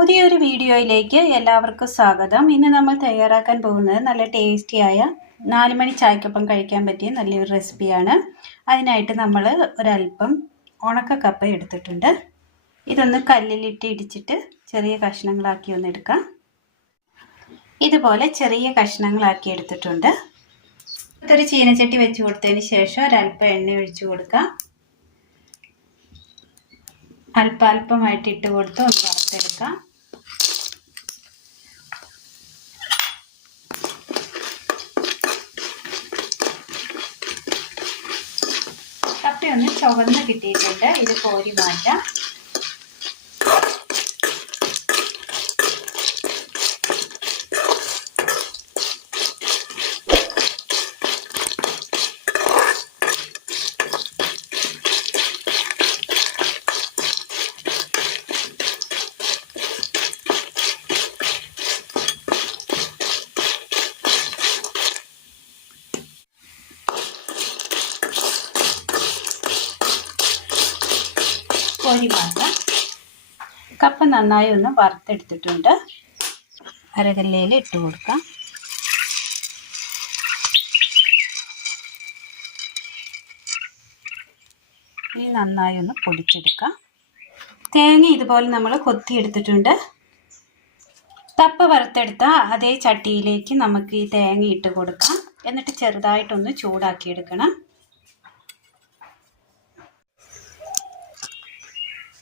പുതിയൊരു വീഡിയോയിലേക്ക് എല്ലാവർക്കും സ്വാഗതം. ഇന്ന് നമ്മൾ തയ്യാറാക്കാൻ പോകുന്നത് നല്ല ടേസ്റ്റിയായ 4 മണി ചായക്കൊപ്പം കഴിക്കാൻ പറ്റിയ നല്ലൊരു റെസിപ്പിയാണ്. അതിനായിട്ട് നമ്മൾ ഒരല്പം ഉണക്ക കപ്പ എടുത്തിട്ടുണ്ട്. ഇതൊന്ന് കല്ലിലിട്ട് ഇടിച്ചിട്ട് ചെറിയ കഷ്ണങ്ങളാക്കി ഒന്ന് എടുക്കാം. ഇതുപോലെ ചെറിയ കഷ്ണങ്ങളാക്കി എടുത്തിട്ടുണ്ട്. ഒരു ചീനച്ചട്ടി വെച്ച് കൊടുത്തതിന് ശേഷം ഒരല്പം എണ്ണ ഒഴിച്ചു കൊടുക്കാം. അല്പാൽപമായിട്ട് ഇട്ട് കൊടുത്ത് ഒന്ന് വറുത്തെടുക്കാം. കപ്പയൊന്ന് ചുവന്ന് കിട്ടിയിട്ടുണ്ട്. ഇത് കോരി മാറ്റാം. കോരി മാറ്റാം. കപ്പ നന്നായി ഒന്ന് വറുത്തെടുത്തിട്ടുണ്ട്. അരകല്ലിൽ ഇട്ട് കൊടുക്കാം. ഇനി നന്നായി ഒന്ന് പൊടിച്ചെടുക്കാം. തേങ്ങ ഇതുപോലെ നമ്മൾ കൊത്തിയെടുത്തിട്ടുണ്ട്. കപ്പ വറുത്തെടുത്ത അതേ ചട്ടിയിലേക്ക് നമുക്ക് ഈ തേങ്ങ ഇട്ട് കൊടുക്കാം. എന്നിട്ട് ചെറുതായിട്ടൊന്ന് ചൂടാക്കിയെടുക്കണം.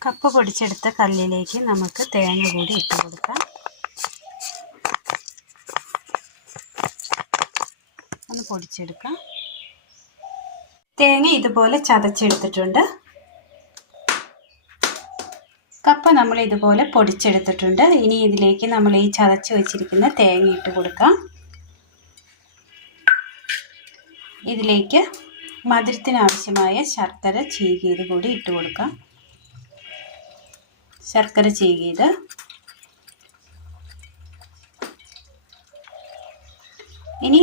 കപ്പ പൊടിച്ചെടുത്ത കല്ലിലേക്ക് നമുക്ക് തേങ്ങ കൂടി ഇട്ട് കൊടുക്കാം. ഒന്ന് പൊടിച്ചെടുക്കാം. തേങ്ങ ഇതുപോലെ ചതച്ചെടുത്തിട്ടുണ്ട്. കപ്പ നമ്മൾ ഇതുപോലെ പൊടിച്ചെടുത്തിട്ടുണ്ട്. ഇനി ഇതിലേക്ക് നമ്മൾ ഈ ചതച്ച് വെച്ചിരിക്കുന്ന തേങ്ങ ഇട്ട് കൊടുക്കാം. ഇതിലേക്ക് മധുരത്തിനാവശ്യമായ ശർക്കര ചീകിയത് കൂടി ഇട്ട് കൊടുക്കാം. ശർക്കര ചീകിയത് ഇനി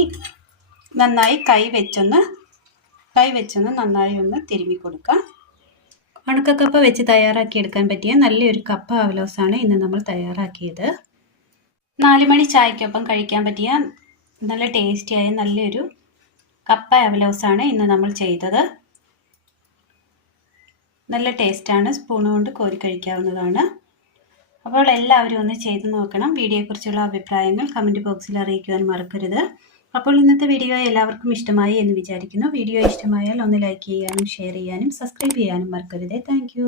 നന്നായി കൈ വെച്ചൊന്ന് നന്നായി ഒന്ന് തിരുമ്മി കൊടുക്കാം. ഉണക്കക്കപ്പ വെച്ച് തയ്യാറാക്കിയെടുക്കാൻ പറ്റിയ നല്ലൊരു കപ്പ അവലോസാണ് ഇന്ന് നമ്മൾ തയ്യാറാക്കിയത്. 4 മണി ചായക്കൊപ്പം കഴിക്കാൻ പറ്റിയ നല്ല ടേസ്റ്റിയായ നല്ലൊരു കപ്പ അവലോസാണ് ഇന്ന് നമ്മൾ ചെയ്തത്. നല്ല ടേസ്റ്റാണ്. സ്പൂൺ കൊണ്ട് കോരി കഴിക്കാവുന്നതാണ്. അപ്പോൾ എല്ലാവരും ഒന്ന് ചെയ്ത് നോക്കണം. വീഡിയോയെക്കുറിച്ചുള്ള അഭിപ്രായങ്ങൾ കമൻറ്റ് ബോക്സിൽ അറിയിക്കുവാൻ മറക്കരുത്. അപ്പോൾ ഇന്നത്തെ വീഡിയോ എല്ലാവർക്കും ഇഷ്ടമായി എന്ന് വിചാരിക്കുന്നു. വീഡിയോ ഇഷ്ടമായാൽ ഒന്ന് ലൈക്ക് ചെയ്യാനും ഷെയർ ചെയ്യാനും സബ്സ്ക്രൈബ് ചെയ്യാനും മറക്കരുത്. താങ്ക്